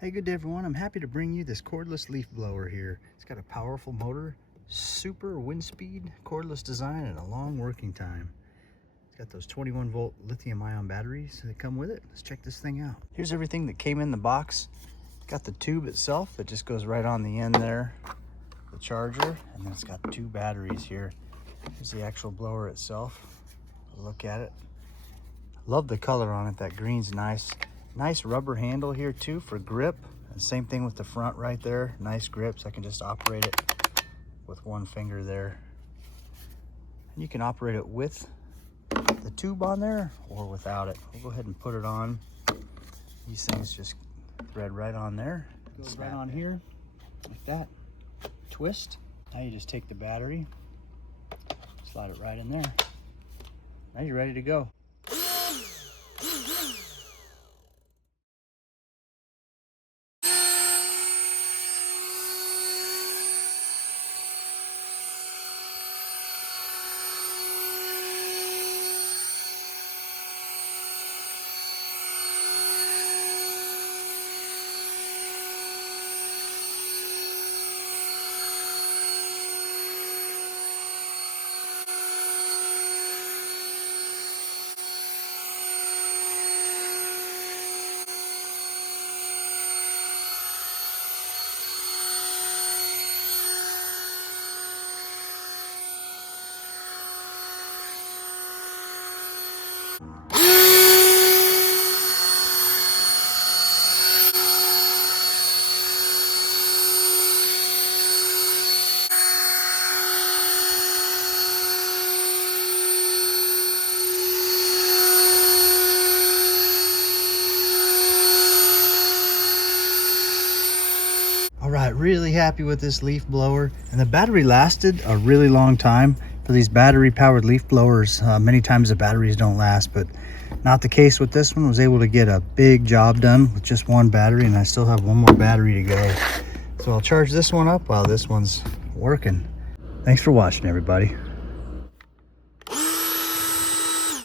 Hey, good day everyone. I'm happy to bring you this cordless leaf blower here. It's got a powerful motor, super wind speed, cordless design, and a long working time. It's got those 21 volt lithium ion batteries that come with it. Let's check this thing out. Here's everything that came in the box. Got the tube itself that just goes right on the end there, the charger, and then it's got two batteries here. Here's the actual blower itself. Look at it. Love the color on it. That green's nice. Nice rubber handle here too for grip. And same thing with the front right there. Nice grips. I can just operate it with one finger there. And you can operate it with the tube on there or without it. We'll go ahead and put it on. These things just thread right on there. Goes right on here like that. Twist. Now you just take the battery, slide it right in there. Now you're ready to go. All right, really happy with this leaf blower, and the battery lasted a really long time. For these battery powered leaf blowers, many times the batteries don't last, but not the case with this one. Was able to get a big job done with just one battery, and I still have one more battery to go. So I'll charge this one up while this one's working. Thanks for watching, everybody.